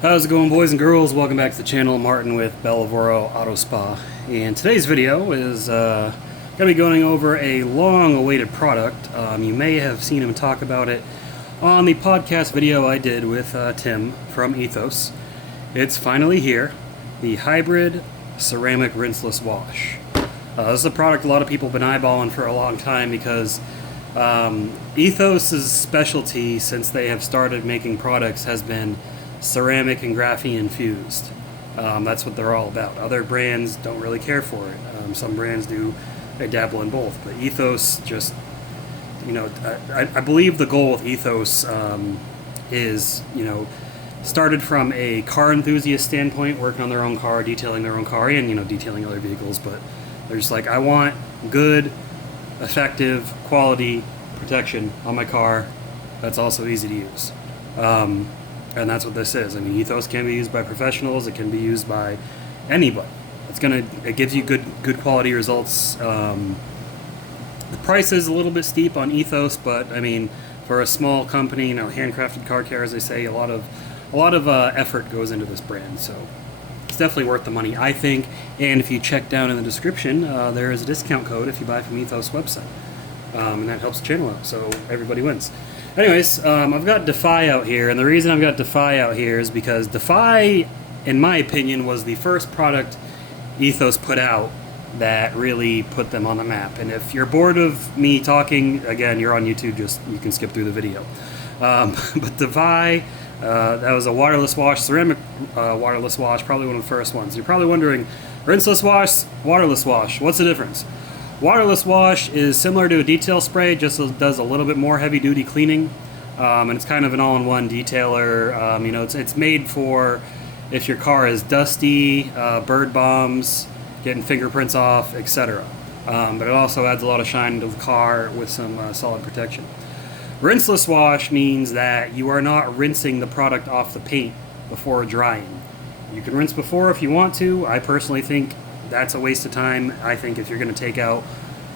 How's it going, boys and girls? Welcome back to the channel. Martin with Bellavoro Auto Spa, and today's video is going to be going over a long-awaited product. You may have seen him talk about it on the podcast video I did with Tim from Ethos. It's finally here, the hybrid ceramic rinseless wash. This is a product a lot of people have been eyeballing for a long time because Ethos's specialty since they have started making products has been ceramic and graphene infused. That's what they're all about. Other brands don't really care for it. Some brands do, they dabble in both. But Ethos just, I believe the goal with Ethos is, started from a car enthusiast standpoint, working on their own car, detailing their own car, and, detailing other vehicles. But they're just like, I want good, effective, quality protection on my car that's also easy to use. And that's what this is. I mean, Ethos can be used by professionals. It can be used by anybody. It gives you good quality results. The price is a little bit steep on Ethos, but I mean, for a small company, handcrafted car care, as they say, a lot of effort goes into this brand. So it's definitely worth the money, I think. And if you check down in the description, there is a discount code if you buy from Ethos website, and that helps the channel out. So everybody wins. Anyways, I've got Defy out here, and the reason I've got Defy out here is because Defy, in my opinion, was the first product Ethos put out that really put them on the map. And if you're bored of me talking, again, you're on YouTube, you can skip through the video. But Defy, that was a waterless wash, ceramic waterless wash, probably one of the first ones. You're probably wondering, rinseless wash, waterless wash, what's the difference? Waterless wash is similar to a detail spray, just does a little bit more heavy-duty cleaning, and it's kind of an all-in-one detailer. It's made for if your car is dusty, bird bombs, getting fingerprints off, etc. But it also adds a lot of shine into the car with some solid protection. Rinseless wash means that you are not rinsing the product off the paint before drying. You can rinse before if you want to. I personally think that's a waste of time. I think if you're going to take out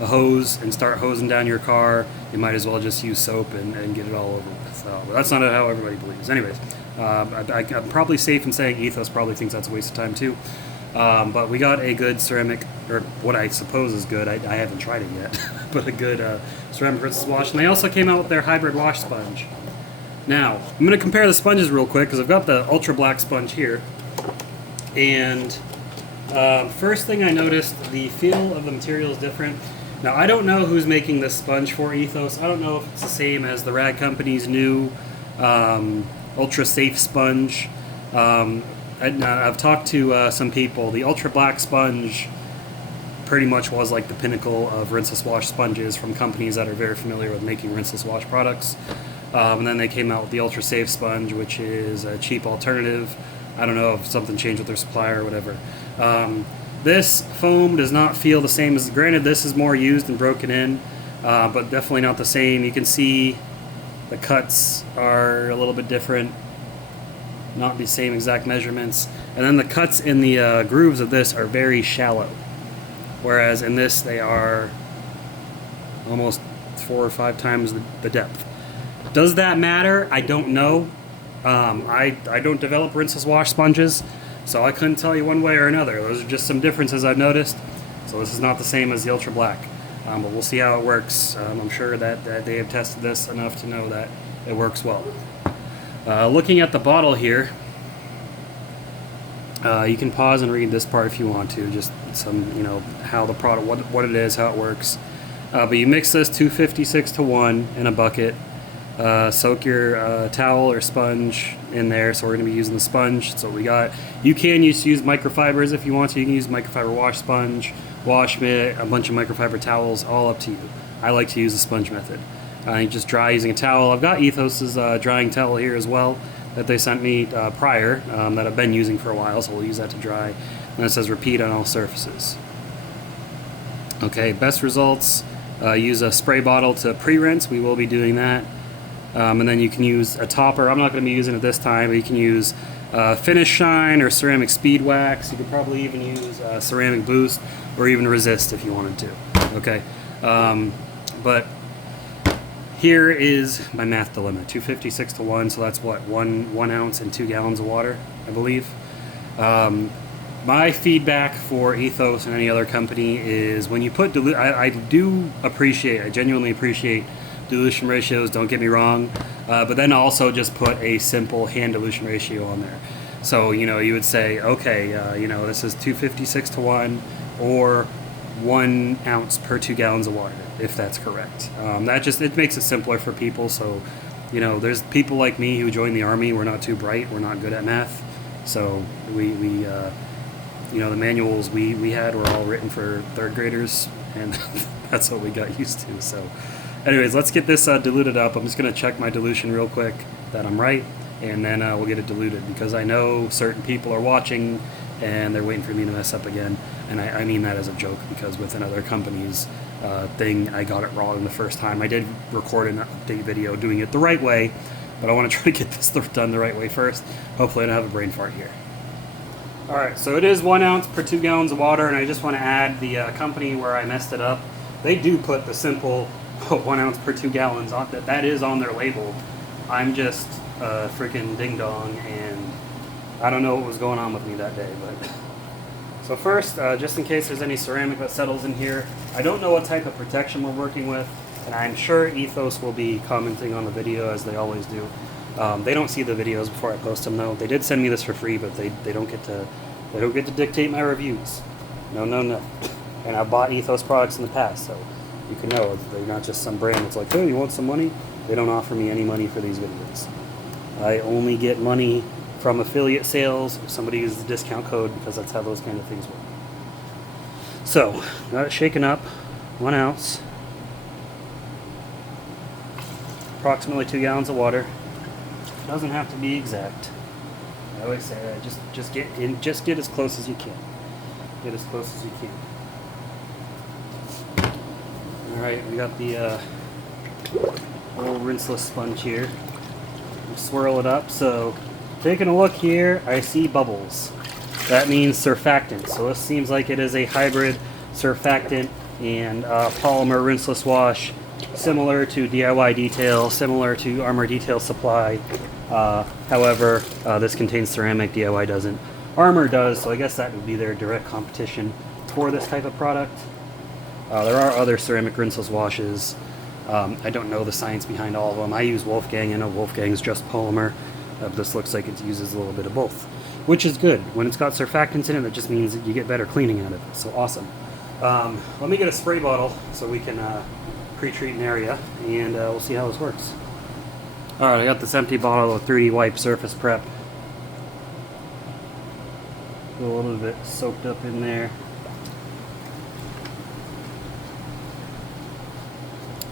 a hose and start hosing down your car, you might as well just use soap and get it all over with. But that's not how everybody believes. Anyways, I'm probably safe in saying Ethos probably thinks that's a waste of time too. But we got a good ceramic, or what I suppose is good, I haven't tried it yet, but a good ceramic rinseless wash. And they also came out with their hybrid wash sponge. Now, I'm going to compare the sponges real quick because I've got the ultra black sponge here. And first thing I noticed, the feel of the material is different. Now, I don't know who's making this sponge for Ethos. I don't know if it's the same as the Rag Company's new Ultra Safe sponge. I've talked to some people. The Ultra Black sponge pretty much was like the pinnacle of rinseless wash sponges from companies that are very familiar with making rinseless wash products. And then they came out with the Ultra Safe sponge, which is a cheap alternative. I don't know if something changed with their supplier or whatever. This foam does not feel the same as, granted this is more used and broken in, but definitely not the same. You can see the cuts are a little bit different, not the same exact measurements. And then the cuts in the grooves of this are very shallow, whereas in this they are almost 4 or 5 times the depth. Does that matter? I don't know. I don't develop rinseless wash sponges, so I couldn't tell you one way or another. Those are just some differences I've noticed. So this is not the same as the Ultra Black, but we'll see how it works. I'm sure that they have tested this enough to know that it works well. Looking at the bottle here, you can pause and read this part if you want to, just some, how the product, what it is, how it works. But you mix this 256 to 1 in a bucket. Soak your towel or sponge in there, so we're going to be using the sponge. That's what we got. You can use microfibers if you want to. You can use microfiber wash sponge, wash mitt, a bunch of microfiber towels, all up to you. I like to use the sponge method. You just dry using a towel. I've got Ethos's drying towel here as well that they sent me prior that I've been using for a while, so we'll use that to dry. And it says repeat on all surfaces. Okay, best results. Use a spray bottle to pre-rinse. We will be doing that. And then you can use a topper. I'm not going to be using it this time, but you can use Finish Shine or Ceramic Speed Wax. You could probably even use Ceramic Boost or even Resist if you wanted to. Okay, but here is my math dilemma: 256 to 1, so that's what, 1 ounce and 2 gallons of water, I believe. My feedback for Ethos and any other company is when you put I genuinely appreciate dilution ratios, don't get me wrong, but then also just put a simple hand dilution ratio on there. So, you would say, okay, this is 256 to 1, or 1 ounce per 2 gallons of water, if that's correct. It makes it simpler for people. So, there's people like me who joined the Army. We're not too bright. We're not good at math. So the manuals we had were all written for 3rd graders, and that's what we got used to. So anyways, let's get this diluted up. I'm just going to check my dilution real quick that I'm right, and then we'll get it diluted, because I know certain people are watching and they're waiting for me to mess up again. And I mean that as a joke, because with another company's thing, I got it wrong the first time. I did record an update video doing it the right way, but I want to try to get this done the right way first. Hopefully I don't have a brain fart here. Alright, so it is 1 ounce per 2 gallons of water, and I just want to add the company where I messed it up. They do put the simple 1 ounce per 2 gallons on that is on their label. I'm just a freaking ding dong, and I don't know what was going on with me that day. But so first, just in case there's any ceramic that settles in here, I don't know what type of protection we're working with, and I'm sure Ethos will be commenting on the video, as they always do. They don't see the videos before I post them, though. They did send me this for free, but they don't get to dictate my reviews. No. And I've bought Ethos products in the past, so you can know they're not just some brand that's like, hey, you want some money? They don't offer me any money for these videos. I only get money from affiliate sales if somebody uses the discount code, because that's how those kind of things work. So, got it shaken up, 1 ounce, approximately 2 gallons of water. Doesn't have to be exact. I always say that. Just get as close as you can. Get as close as you can. Alright, we got the old rinseless sponge here. We swirl it up. So, taking a look here, I see bubbles. That means surfactant. So this seems like it is a hybrid surfactant and polymer rinseless wash, similar to DIY Detail, similar to Armor Detail Supply. However, this contains ceramic, DIY doesn't. Armor does, so I guess that would be their direct competition for this type of product. There are other ceramic rinseless washes. I don't know the science behind all of them. I use Wolfgang. I know Wolfgang's just polymer. This looks like it uses a little bit of both, which is good. When it's got surfactants in it, that just means that you get better cleaning out of it. So awesome. Let me get a spray bottle so we can pre-treat an area, and we'll see how this works. Alright, I got this empty bottle of 3D Wipe Surface Prep. A little bit soaked up in there.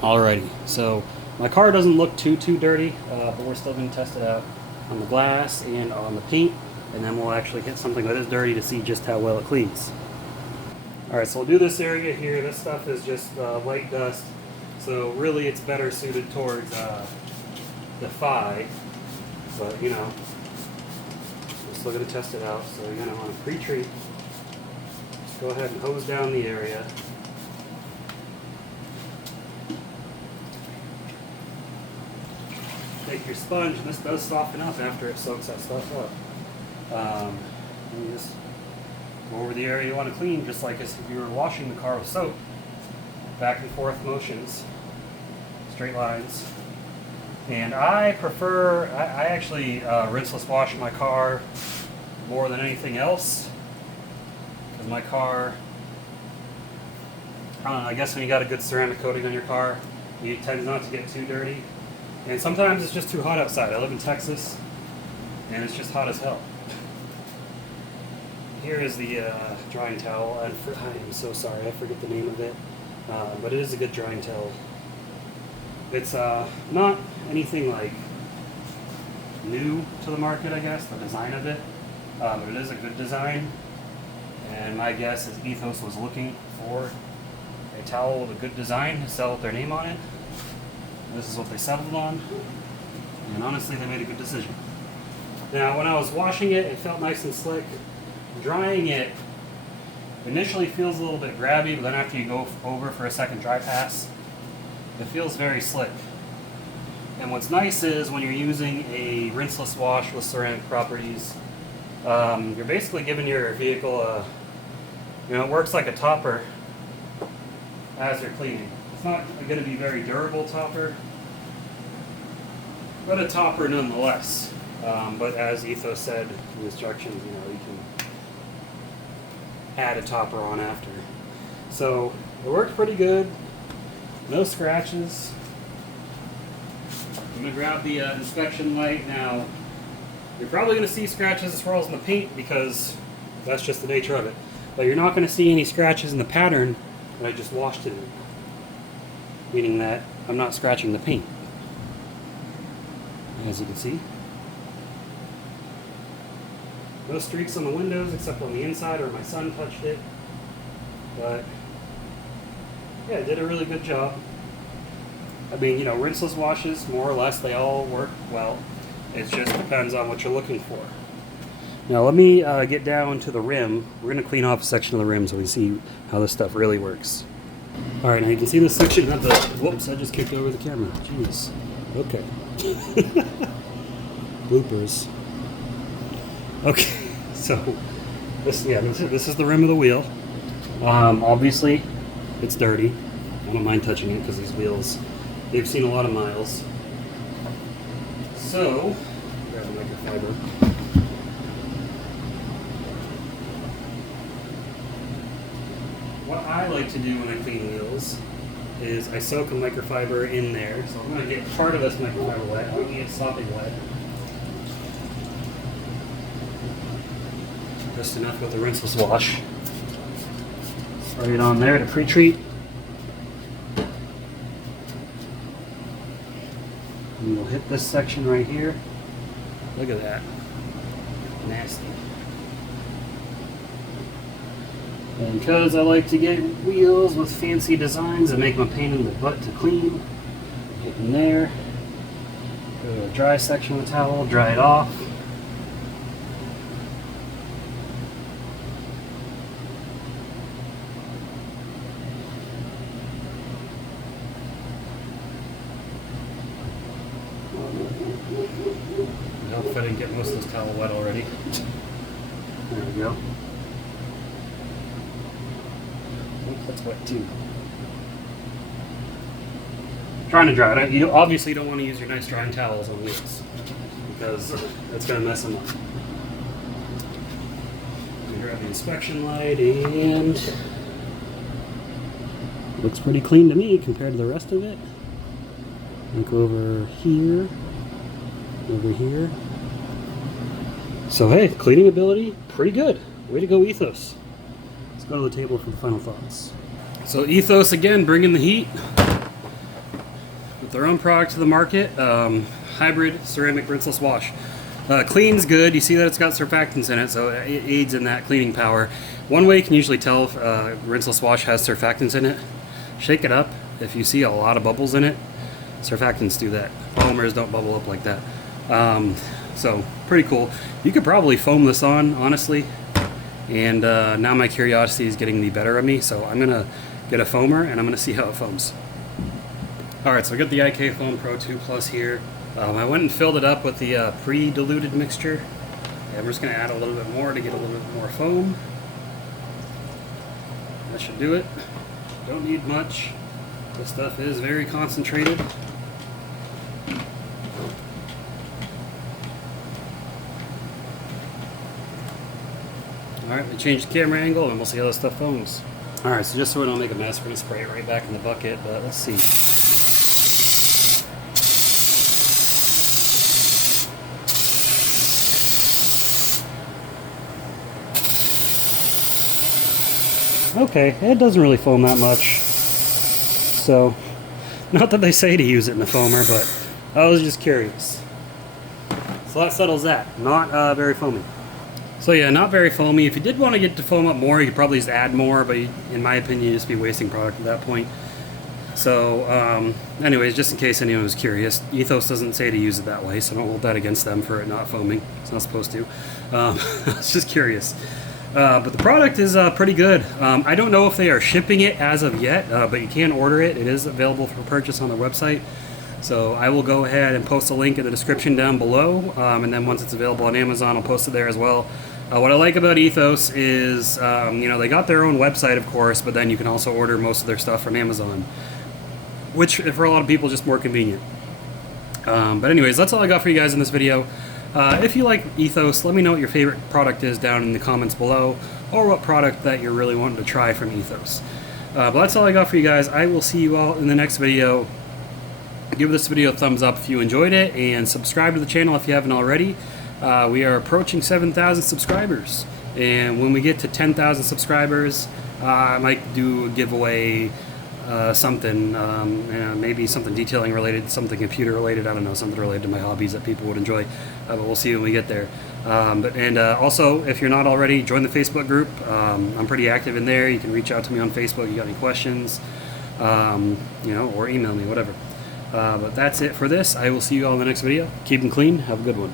Alrighty, so my car doesn't look too dirty, but we're still going to test it out on the glass and on the paint, and then we'll actually hit something that is dirty to see just how well it cleans. Alright, so we'll do this area here. This stuff is just white dust, so really it's better suited towards the thigh, but we're still going to test it out. So you're going to want to pre-treat. Just go ahead and hose down the area. Take your sponge, and this does soften up after it soaks that stuff up. And you just go over the area you want to clean, just like as if you were washing the car with soap. Back and forth motions, straight lines. And I prefer, I actually rinseless wash my car more than anything else, because my car, I guess when you got a good ceramic coating on your car, you tend not to get too dirty. And sometimes it's just too hot outside. I live in Texas, and it's just hot as hell. Here is the drying towel. I am so sorry, I forget the name of it, but it is a good drying towel. It's not anything like new to the market, I guess, the design of it, but it is a good design. And my guess is Ethos was looking for a towel with a good design to sell with their name on it. This is what they settled on, and honestly, they made a good decision. Now, when I was washing it, it felt nice and slick. Drying it initially feels a little bit grabby, but then after you go over for a second dry pass, it feels very slick. And what's nice is when you're using a rinseless wash with ceramic properties, you're basically giving your vehicle a, it works like a topper as you're cleaning. It's not going to be very durable topper, but a topper nonetheless. But as Ethos said in the instructions, you can add a topper on after. So it worked pretty good. No scratches. I'm going to grab the inspection light now. You're probably going to see scratches and swirls in the paint because that's just the nature of it. But you're not going to see any scratches in the pattern that I just washed it in. Meaning that I'm not scratching the paint. As you can see. No streaks on the windows except on the inside where my son touched it. But yeah, it did a really good job. I mean, rinseless washes, more or less, they all work well. It just depends on what you're looking for. Now let me get down to the rim. We're going to clean off a section of the rim so we see how this stuff really works. Alright, now you can see this section of the... Whoops, I just kicked over the camera. Jeez. Okay. Bloopers. Okay, so this is the rim of the wheel. Obviously, it's dirty. I don't mind touching it because these wheels, they've seen a lot of miles. So, grab a microfiber. What I like to do when I clean wheels is I soak a microfiber in there. So I'm going to get part of this microfiber wet. I don't need it sopping wet. Just enough with the rinseless wash. Spray it on there to pre-treat. And we'll hit this section right here. Look at that. Nasty. And because I like to get wheels with fancy designs and make them a pain in the butt to clean, get in there. Go to the dry section with a towel, dry it off. I hope I didn't get most of this towel wet already. There we go. Oh, that's wet too. Trying to dry it. You obviously don't want to use your nice drying towels on wheels because that's going to mess them up. Grab the inspection light and looks pretty clean to me compared to the rest of it. Look over here. Over here. So hey, cleaning ability, pretty good. Way to go, Ethos. Let's go to the table for the final thoughts. So Ethos again, bringing the heat with their own product to the market. Hybrid ceramic rinseless wash. Cleans good. You see that it's got surfactants in it, so it aids in that cleaning power. One way you can usually tell if rinseless wash has surfactants in it. Shake it up. If you see a lot of bubbles in it, surfactants do that. Polymers don't bubble up like that. So pretty cool. You could probably foam this on, honestly. And now my curiosity is getting the better of me, so I'm gonna get a foamer and I'm gonna see how it foams. Alright, so I got the IK Foam Pro 2 Plus here. I went and filled it up with the pre-diluted mixture. And we're just gonna add a little bit more to get a little bit more foam. That should do it. Don't need much. This stuff is very concentrated. Alright, we changed the camera angle and we'll see how this stuff foams. Alright, so just so we don't make a mess, we're going to spray it right back in the bucket, but let's see. Okay, it doesn't really foam that much. So, not that they say to use it in a foamer, but I was just curious. So that settles that. Not very foamy. So yeah, not very foamy. If you did want to get to foam up more, you could probably just add more, but in my opinion, you'd just be wasting product at that point. So, anyways, just in case anyone was curious, Ethos doesn't say to use it that way, so don't hold that against them for it not foaming. It's not supposed to. I was just curious. But the product is pretty good. I don't know if they are shipping it as of yet, but you can order it. It is available for purchase on their website. So I will go ahead and post a link in the description down below, and then once it's available on Amazon, I'll post it there as well. What I like about Ethos is, they got their own website, of course, but then you can also order most of their stuff from Amazon, which for a lot of people is just more convenient. But anyways, that's all I got for you guys in this video. If you like Ethos, let me know what your favorite product is down in the comments below, or what product that you're really wanting to try from Ethos. But that's all I got for you guys. I will see you all in the next video. Give this video a thumbs up if you enjoyed it, and subscribe to the channel if you haven't already. We are approaching 7,000 subscribers, and when we get to 10,000 subscribers, I might do a giveaway, something, maybe something detailing related, something computer related, I don't know, something related to my hobbies that people would enjoy, but we'll see when we get there. Also, if you're not already, join the Facebook group. I'm pretty active in there. You can reach out to me on Facebook. You got any questions, or email me, whatever. But that's it for this. I will see you all in the next video. Keep them clean. Have a good one.